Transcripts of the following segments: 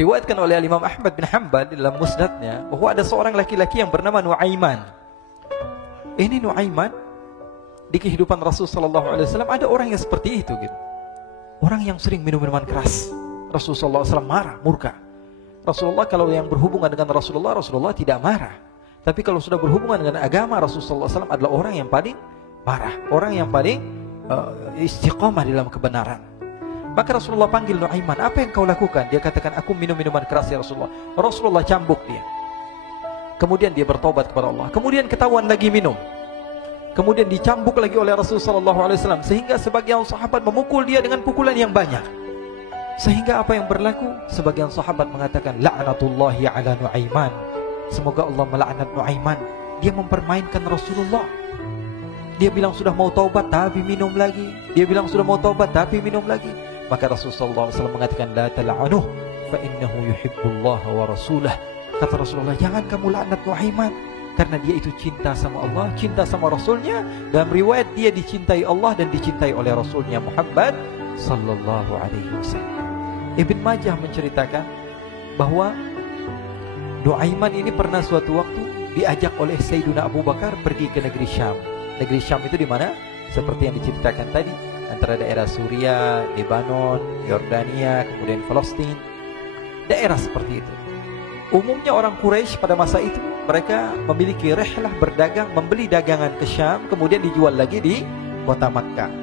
Diriwayatkan oleh Imam Ahmad bin Hanbal dalam musnadnya bahwa ada seorang laki-laki yang bernama Nuaiman. Ini Nuaiman di kehidupan Rasul sallallahu alaihi wasallam ada orang yang seperti itu gitu. Orang yang sering minum minuman keras. Rasul sallallahu alaihi wasallam marah, murka. Rasulullah kalau yang berhubungan dengan Rasulullah tidak marah. Tapi kalau sudah berhubungan dengan agama, Rasul sallallahu alaihi wasallam adalah orang yang paling marah, orang yang paling istiqamah dalam kebenaran. Maka Rasulullah panggil Nuaiman, apa yang kau lakukan? Dia katakan, aku minum minuman keras ya Rasulullah. Rasulullah cambuk dia. Kemudian dia bertobat kepada Allah. Kemudian ketahuan lagi minum. Kemudian dicambuk lagi oleh Rasulullah SAW. Sehingga sebagian sahabat memukul dia dengan pukulan yang banyak. Sehingga apa yang berlaku? Sebagian sahabat mengatakan, la'natullahi ala Nuaiman. Semoga Allah melaknat Nuaiman. Dia mempermainkan Rasulullah. Dia bilang sudah mau taubat tapi minum lagi. Dia bilang sudah mau taubat tapi minum lagi. Maka Rasulullah SAW mengatakan, la tal'anuh fa innahu yuhibbullah wa rasulah. Kata Rasulullah, jangan kamu laknat Nuaiman, karena dia itu cinta sama Allah, cinta sama Rasulnya. Dalam riwayat dia dicintai Allah dan dicintai oleh Rasulnya Muhammad sallallahu alaihi wasallam. Ibn Majah menceritakan bahwa Nuaiman ini pernah suatu waktu diajak oleh Sayyidina Abu Bakar pergi ke negeri Syam. Negeri Syam itu di mana? Seperti yang diceritakan tadi, antara daerah Suriah, Lebanon, Yordania, kemudian Palestina. Daerah seperti itu. Umumnya orang Quraisy pada masa itu mereka memiliki rihlah berdagang, membeli dagangan ke Syam, kemudian dijual lagi di kota Makkah.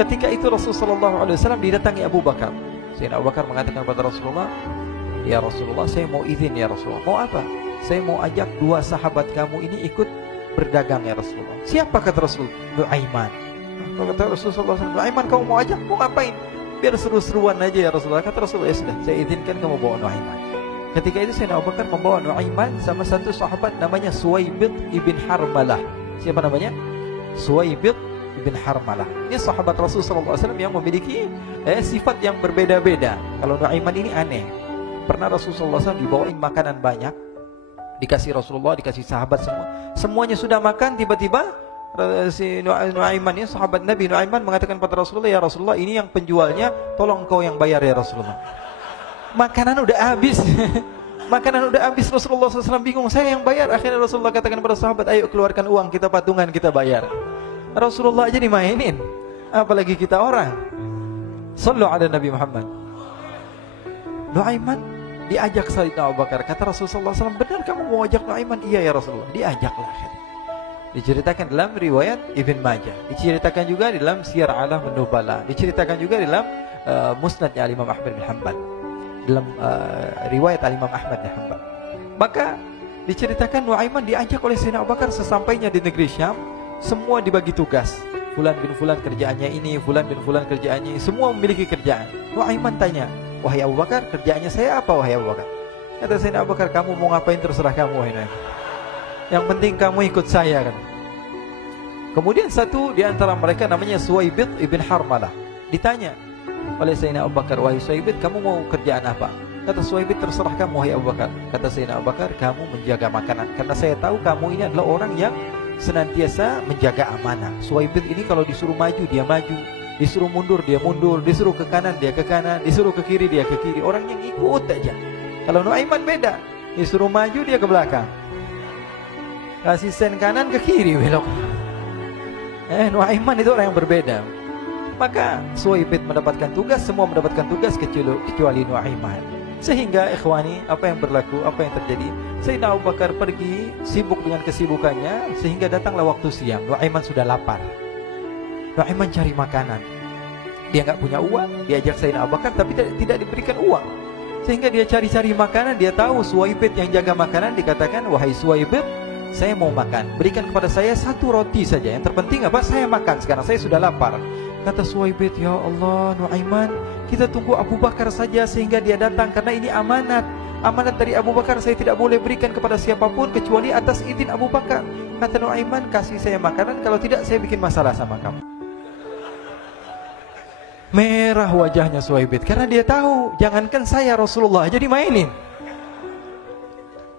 Ketika itu Rasulullah SAW didatangi Abu Bakar. Sayyidina Abu Bakar mengatakan kepada Rasulullah, ya Rasulullah, saya mau izin ya Rasulullah. Mau apa? Saya mau ajak dua sahabat kamu ini ikut berdagang ya Rasulullah. Siapa kata Rasul? Nuaiman. Kata Rasulullah, Nuaiman kamu mau ajak, mau ngapain? Biar seru-seruan aja ya Rasulullah. Kata Rasulullah, ya sudah, saya izinkan kamu bawa Nuaiman. Ketika itu Sayyidina Abu Bakar membawa Nuaiman sama satu sahabat namanya Suwaibid ibn Harmalah. Siapa namanya? Suwaibid ibn Harmalah. Ini sahabat Rasulullah SAW yang memiliki sifat yang berbeda-beda. Kalau Nuaiman ini aneh. Pernah Rasulullah SAW dibawain makanan banyak, dikasih Rasulullah, dikasih sahabat semua. Semuanya sudah makan, tiba-tiba si Nuaiman ini, sahabat Nabi Nuaiman mengatakan kepada Rasulullah, ya Rasulullah, ini yang penjualnya, tolong engkau yang bayar ya Rasulullah. Makanan udah habis. Makanan udah habis, Rasulullah SAW bingung, saya yang bayar. Akhirnya Rasulullah katakan kepada sahabat, ayo keluarkan uang, kita patungan, kita bayar. Rasulullah aja dimainin, apalagi kita orang. Sallu ala Nabi Muhammad. Nuaiman diajak Sayyidina Abu Bakar. Kata Rasulullah SAW, benar kamu mau ajak Nuaiman? Iya ya Rasulullah. Diajaklah akhirnya. Diceritakan dalam riwayat Ibn Majah, diceritakan juga dalam Siyar A'lam An-Nubala, diceritakan juga dalam Musnadnya Imam Ahmad bin Hanbal, dalam riwayat Imam Ahmad bin Hanbal. Maka diceritakan Nuaiman diajak oleh Sayyidina Abu Bakar. Sesampainya di negeri Syam, semua dibagi tugas. Fulan bin Fulan kerjaannya ini, Fulan bin Fulan kerjaannya ini, semua memiliki kerjaan. Nuaiman tanya, wahai Abu Bakar, kerjaannya saya apa wahai Abu Bakar? Kata Sayyidina Abu Bakar, kamu mau ngapain terserah kamu wahai Nuaiman. Yang penting kamu ikut saya kan. Kemudian satu di antara mereka namanya Suwaibid ibn Harmalah. Ditanya oleh Sayyidina Abu Bakar, wahai Suwaibid, kamu mau kerjaan apa? Kata Suwaibid, terserah kamu wahai Abu Bakar. Kata Sayyidina Abu Bakar, kamu menjaga makanan, karena saya tahu kamu ini adalah orang yang senantiasa menjaga amanah. Suwaibid ini kalau disuruh maju dia maju, disuruh mundur dia mundur, disuruh ke kanan dia ke kanan, disuruh ke kiri dia ke kiri. Orang yang ikut aja. Kalau Nuaiman beda, disuruh maju dia ke belakang, kasih sen kanan ke kiri belok. Nuaiman itu orang yang berbeda. Maka Suwaibid mendapatkan tugas, semua mendapatkan tugas kecuali Nuaiman. Sehingga ikhwani, apa yang berlaku, apa yang terjadi? Sayyidina Abu Bakar pergi sibuk dengan kesibukannya, sehingga datanglah waktu siang. Nuaiman sudah lapar. Nuaiman cari makanan. Dia nggak punya uang, diajak Sayyidina Abu Bakar tapi tidak diberikan uang. Sehingga dia cari-cari makanan. Dia tahu Suwaibid yang jaga makanan. Dikatakan, wahai Suwaibid, saya mau makan, berikan kepada saya satu roti saja. Yang terpenting apa? Saya makan sekarang, saya sudah lapar. Kata Suwaibid, ya Allah Nuaiman, kita tunggu Abu Bakar saja sehingga dia datang, karena ini amanat. Amanat dari Abu Bakar, saya tidak boleh berikan kepada siapapun kecuali atas izin Abu Bakar. Kata Nuaiman, kasih saya makanan, kalau tidak saya bikin masalah sama kamu. Merah wajahnya Suwaibid, karena dia tahu, jangankan saya, Rasulullah aja dimainin.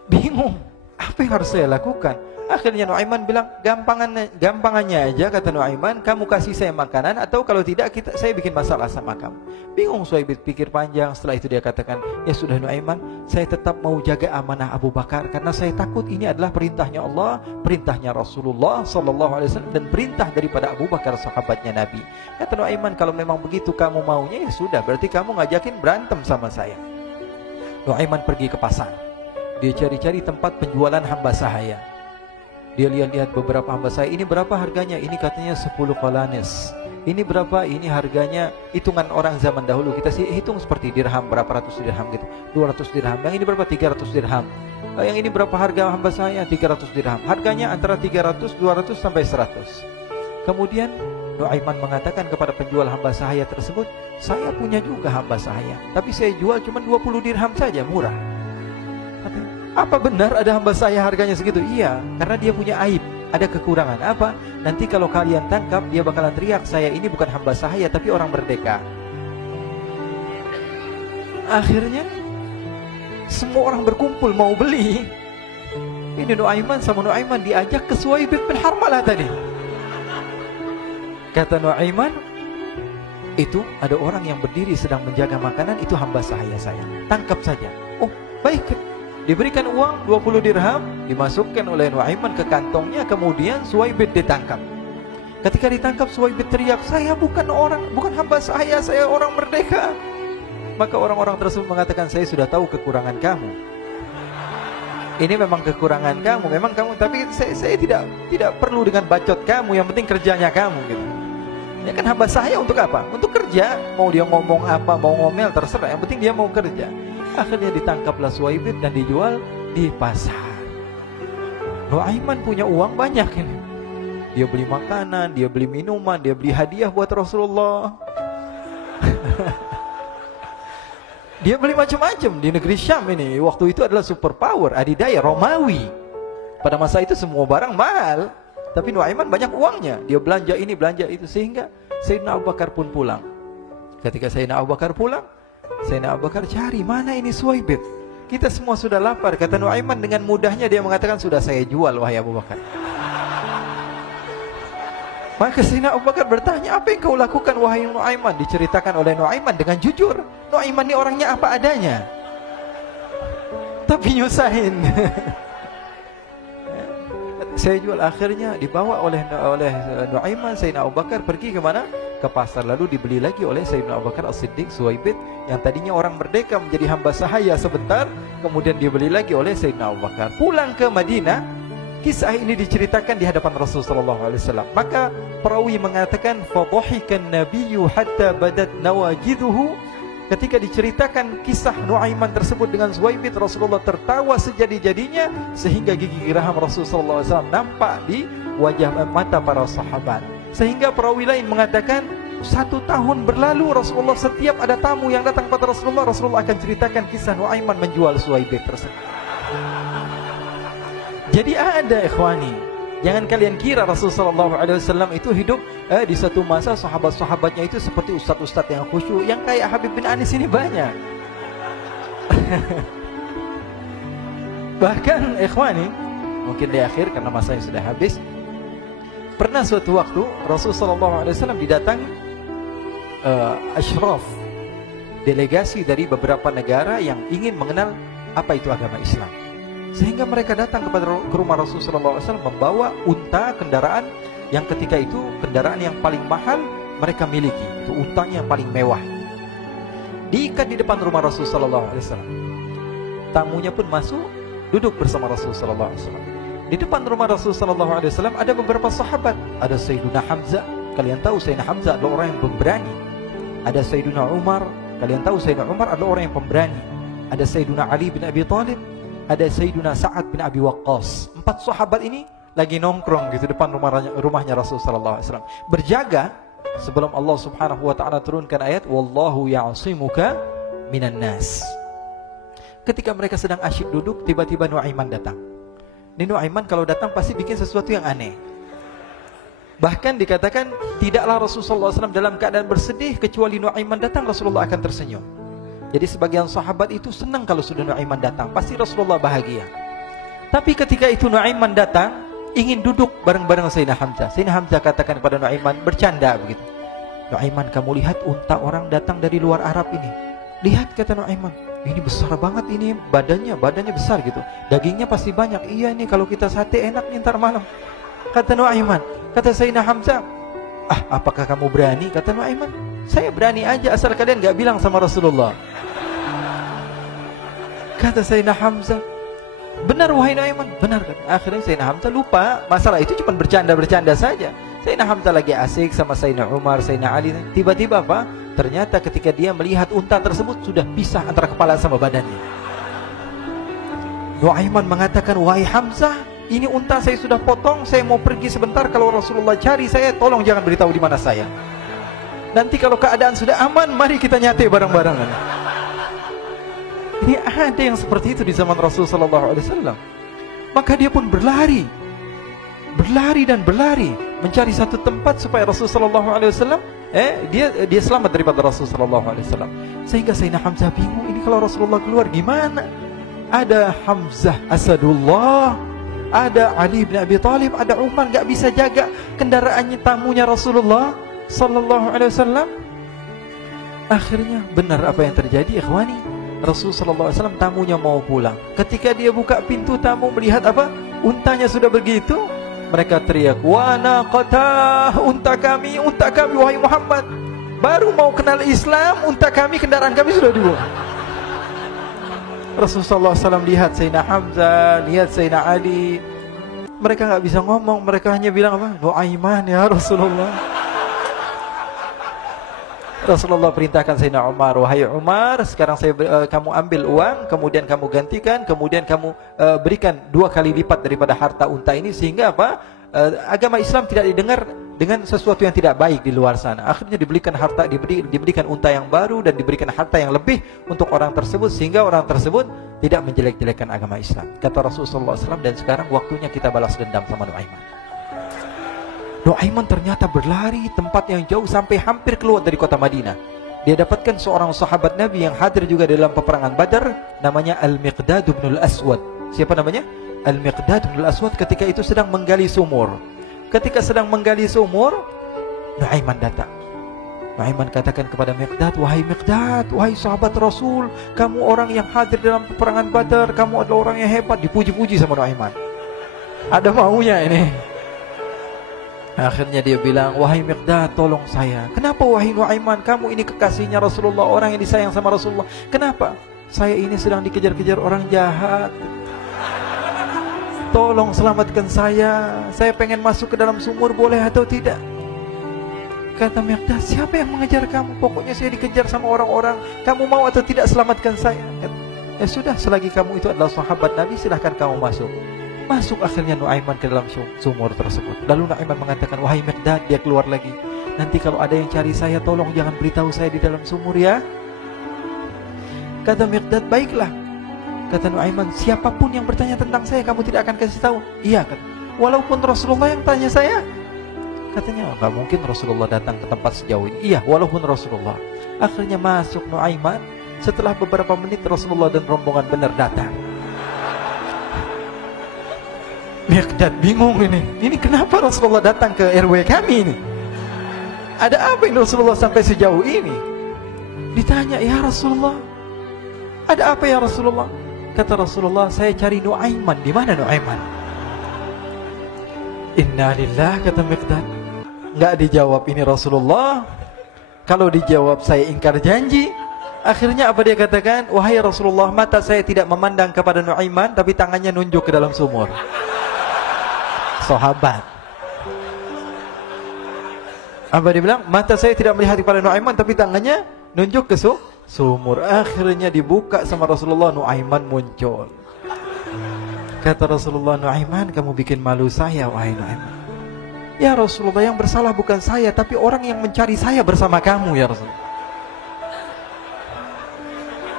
Bingung, apa yang harus saya lakukan? Akhirnya Nuaiman bilang, gampangannya aja, kata Nuaiman, kamu kasih saya makanan, atau kalau tidak saya bikin masalah sama kamu. Bingung Suhaib pikir panjang. Setelah itu dia katakan, ya sudah Nuaiman, saya tetap mau jaga amanah Abu Bakar, karena saya takut ini adalah perintahnya Allah, perintahnya Rasulullah SAW, dan perintah daripada Abu Bakar, sahabatnya Nabi. Kata Nuaiman, kalau memang begitu kamu maunya, ya sudah, berarti kamu ngajakin berantem sama saya. Nuaiman pergi ke pasar. Dia cari-cari tempat penjualan hamba sahaya. Dia lihat-lihat beberapa hamba sahaya. Ini berapa harganya? Ini katanya 10 qalanis. Ini berapa? Ini harganya, hitungan orang zaman dahulu. Kita sih hitung seperti dirham, berapa ratus dirham gitu. 200 dirham. Yang ini berapa? 300 dirham. Yang ini berapa harga hamba sahaya? 300 dirham. Harganya antara 300, 200 sampai 100. Kemudian Nuaiman mengatakan kepada penjual hamba sahaya tersebut, saya punya juga hamba sahaya, tapi saya jual cuma 20 dirham saja, murah. Apa benar ada hamba saya harganya segitu? Iya, karena dia punya aib, ada kekurangan. Apa? Nanti kalau kalian tangkap, dia bakalan teriak, saya ini bukan hamba sahaya, tapi orang merdeka. Akhirnya semua orang berkumpul mau beli. Ini Nuaiman sama Nuaiman diajak ke Suhaib bin Harmalah tadi. Kata Nuaiman, itu ada orang yang berdiri sedang menjaga makanan, itu hamba sahaya saya, tangkap saja. Oh, baik. Diberikan uang 20 dirham, dimasukkan oleh Nuaiman ke kantongnya, kemudian Suhaib ditangkap. Ketika ditangkap, Suhaib teriak, saya bukan hamba saya orang merdeka. Maka orang-orang tersebut mengatakan, saya sudah tahu kekurangan kamu. Ini memang kekurangan kamu, memang kamu, tapi saya tidak perlu dengan bacot kamu, yang penting kerjanya kamu gitu. Ya kan hamba saya untuk apa? Untuk kerja. Mau dia ngomong apa, mau ngomel, terserah, yang penting dia mau kerja. Akhirnya ditangkaplah Suhaib dan dijual di pasar. Nuaiman punya uang banyak ini. Dia beli makanan, dia beli minuman, dia beli hadiah buat Rasulullah. Dia beli macam-macam di negeri Syam ini. Waktu itu adalah superpower, adidaya, Romawi. Pada masa itu semua barang mahal. Tapi Nuaiman banyak uangnya. Dia belanja ini, belanja itu. Sehingga Sayyidina Abu Bakar pun pulang. Ketika Sayyidina Abu Bakar pulang, Sayyidina Abu Bakar cari, mana ini Suhaib? Kita semua sudah lapar. Kata Nuaiman dengan mudahnya dia mengatakan, sudah saya jual wahai Abu Bakar. Maka Sayyidina Abu Bakar bertanya, apa yang kau lakukan wahai Nuaiman? Diceritakan oleh Nuaiman dengan jujur. Nuaiman ini orangnya apa adanya, tapi nyusahin. Saya jual. Akhirnya dibawa oleh Nuaiman, Sayyidina Abu Bakar pergi ke mana? Ke pasar. Lalu dibeli lagi oleh Sayyidina Abu Bakar As-Siddiq, Suhaib yang tadinya orang merdeka menjadi hamba sahaya sebentar, kemudian dibeli lagi oleh Sayyidina Abu Bakar. Pulang ke Madinah, kisah ini diceritakan di hadapan Rasulullah SAW. Maka perawi mengatakan, fadhahikan nabiyyu hatta badat nawajiduhu. Ketika diceritakan kisah Nuaiman tersebut dengan Suhaib, Rasulullah tertawa sejadi-jadinya sehingga gigi geraham Rasulullah SAW nampak di wajah mata para sahabat. Sehingga perawi lain mengatakan 1 tahun berlalu Rasulullah, setiap ada tamu yang datang pada Rasulullah akan ceritakan kisah Nuaiman menjual Suhaib tersebut. Jadi ada ikhwani, jangan kalian kira Rasulullah SAW itu hidup di satu masa sahabat-sahabatnya itu seperti ustadz-ustadz yang khusyuk, yang kayak Habib bin Anis ini banyak. Bahkan ikhwani, mungkin di akhir karena masanya sudah habis, pernah suatu waktu Rasulullah SAW didatangi asyraf, delegasi dari beberapa negara yang ingin mengenal apa itu agama Islam. Sehingga mereka datang ke rumah Rasulullah SAW membawa unta, kendaraan yang ketika itu kendaraan yang paling mahal mereka miliki. Itu untanya yang paling mewah. Diikat di depan rumah Rasulullah SAW. Tamunya pun masuk, duduk bersama Rasulullah SAW. Di depan rumah Rasulullah SAW ada beberapa sahabat. Ada Sayyiduna Hamzah. Kalian tahu Sayyidina Hamzah adalah orang yang pemberani. Ada Sayyiduna Umar. Kalian tahu Sayyidina Umar adalah orang yang pemberani. Ada Sayyiduna Ali bin Abi Thalib. Ada Sayyiduna Sa'ad bin Abi Waqqas. 4 sahabat ini lagi nongkrong gitu depan rumahnya Rasulullah SAW, berjaga sebelum Allah Subhanahu wa taala turunkan ayat wallahu ya'simuka minan nas. Ketika mereka sedang asyik duduk, tiba-tiba Nuaiman datang. Ini Nuaiman kalau datang pasti bikin sesuatu yang aneh. Bahkan dikatakan tidaklah Rasulullah SAW dalam keadaan bersedih, kecuali Nuaiman datang Rasulullah akan tersenyum. Jadi sebagian sahabat itu senang kalau sudah Nuaiman datang, pasti Rasulullah bahagia. Tapi ketika itu Nuaiman datang, ingin duduk bareng-bareng Sayyidina Hamzah. Sayyidina Hamzah katakan kepada Nuaiman, bercanda begitu. Nuaiman, kamu lihat unta orang datang dari luar Arab ini. Lihat, kata Nuaiman, ini besar banget ini, badannya besar gitu. Dagingnya pasti banyak. Iya nih, kalau kita sate enak nih ntar malam. Kata Nuaiman. Kata Sayyidina Hamzah, apakah kamu berani? Kata Nuaiman, saya berani aja asal kalian gak bilang sama Rasulullah. Kata Sayyidina Hamzah, benar wahai Nuaiman, benar kan? Akhirnya Sayyidina Hamzah lupa masalah itu, cuma bercanda-bercanda saja. Sayyidina Hamzah lagi asik sama Sayyidina Umar, Sayyidina Ali. Tiba-tiba apa? Ternyata ketika dia melihat unta tersebut sudah pisah antara kepala sama badannya. Nuaiman mengatakan, wahai Hamzah, ini unta saya sudah potong, saya mau pergi sebentar. Kalau Rasulullah cari saya, tolong jangan beritahu di mana saya. Nanti kalau keadaan sudah aman, mari kita nyate bareng-barengan. Ini ada yang seperti itu di zaman Rasulullah SAW. Maka dia pun berlari dan berlari mencari satu tempat supaya Rasulullah SAW dia selamat daripada Rasulullah SAW. Sehingga Sayyidina Hamzah bingung, ini kalau Rasulullah keluar gimana? Ada Hamzah Asadullah, ada Ali bin Abi Thalib, ada Umar, gak bisa jaga kendaraannya tamunya Rasulullah SAW. Akhirnya benar apa yang terjadi, ikhwani. Rasulullah SAW tamunya mau pulang. Ketika dia buka pintu tamu melihat apa? Untanya sudah begitu. Mereka teriak, wa naqata, unta kami wahai Muhammad. Baru mau kenal Islam, unta kami, kendaraan kami sudah dibuang. Rasulullah SAW lihat Sayyidina Hamzah, lihat Sayyidina Ali. Mereka gak bisa ngomong, mereka hanya bilang apa? Nuaiman ya Rasulullah. Rasulullah perintahkan Sayyidina Umar, wahai Umar, sekarang kamu ambil uang, kemudian kamu gantikan, kemudian kamu berikan 2 kali lipat daripada harta unta ini, sehingga apa? Agama Islam tidak didengar dengan sesuatu yang tidak baik di luar sana. Akhirnya diberikan harta, diberikan unta yang baru dan diberikan harta yang lebih untuk orang tersebut, sehingga orang tersebut tidak menjelek-jelekan agama Islam. Kata Rasulullah SAW, dan sekarang waktunya kita balas dendam sama Nuaiman. Nuaiman ternyata berlari tempat yang jauh sampai hampir keluar dari kota Madinah. Dia dapatkan seorang sahabat Nabi yang hadir juga dalam peperangan Badar, namanya Al-Miqdad bin Al-Aswad. Siapa namanya? Al-Miqdad bin Al-Aswad ketika itu sedang menggali sumur. Ketika sedang menggali sumur, Nuaiman datang. Nuaiman katakan kepada Miqdad, wahai Miqdad, wahai sahabat Rasul, kamu orang yang hadir dalam peperangan Badar, kamu adalah orang yang hebat. Dipuji-puji sama Nuaiman. Ada maunya ini. Akhirnya dia bilang, wahai Miqdad, tolong saya. Kenapa wahai Nuaiman? Kamu ini kekasihnya Rasulullah, orang yang disayang sama Rasulullah. Kenapa? Saya ini sedang dikejar-kejar orang jahat. Tolong selamatkan saya. Saya pengen masuk ke dalam sumur, boleh atau tidak? Kata Miqdad, siapa yang mengejar kamu? Pokoknya saya dikejar sama orang-orang. Kamu mau atau tidak selamatkan saya? Ya sudah, selagi kamu itu adalah sahabat Nabi, silahkan kamu masuk. Masuk akhirnya Nuaiman ke dalam sumur tersebut. Lalu Nuaiman mengatakan, wahai Miqdad, dia keluar lagi. Nanti kalau ada yang cari saya, tolong jangan beritahu saya di dalam sumur ya. Kata Miqdad, baiklah. Kata Nuaiman, siapapun yang bertanya tentang saya, kamu tidak akan kasih tahu. Iya, kata. Walaupun Rasulullah yang tanya saya. Katanya, enggak mungkin Rasulullah datang ke tempat sejauh ini. Iya, walaupun Rasulullah. Akhirnya masuk Nuaiman. Setelah beberapa menit Rasulullah dan rombongan benar datang. Miqdad bingung ini. Ini kenapa Rasulullah datang ke RW kami ini? Ada apa ini Rasulullah sampai sejauh ini? Ditanya, ya Rasulullah, ada apa ya Rasulullah? Kata Rasulullah, saya cari Nuaiman. Di mana Nuaiman? Innalillah, kata Miqdad. Enggak dijawab ini Rasulullah. Kalau dijawab saya ingkar janji. Akhirnya apa dia katakan? Wahai Rasulullah, mata saya tidak memandang kepada Nuaiman, tapi tangannya nunjuk ke dalam sumur. Sahabat. Apa dia bilang? Mata saya tidak melihat kepada Nuaiman, tapi tangannya nunjuk ke sumur. Akhirnya dibuka sama Rasulullah, Nuaiman muncul. Kata Rasulullah, Nuaiman, kamu bikin malu saya, wahai Nuaiman. Ya Rasulullah, yang bersalah bukan saya, tapi orang yang mencari saya bersama kamu, ya Rasulullah.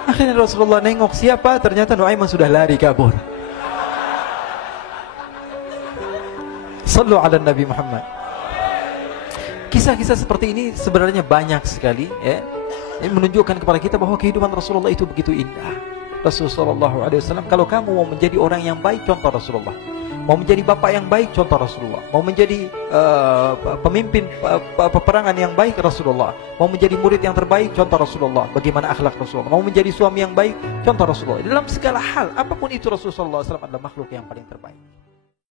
Akhirnya Rasulullah nengok siapa, ternyata Nuaiman sudah lari kabur. Sallu ala Nabi Muhammad. Kisah-kisah seperti ini sebenarnya banyak sekali ya. Ini menunjukkan kepada kita bahwa kehidupan Rasulullah itu begitu indah. Rasulullah SAW, kalau kamu mau menjadi orang yang baik, contoh Rasulullah. Mau menjadi bapak yang baik, contoh Rasulullah. Mau menjadi pemimpin peperangan yang baik, Rasulullah. Mau menjadi murid yang terbaik, contoh Rasulullah. Bagaimana akhlak Rasulullah. Mau menjadi suami yang baik, contoh Rasulullah. Dalam segala hal, apapun itu Rasulullah SAW adalah makhluk yang paling terbaik.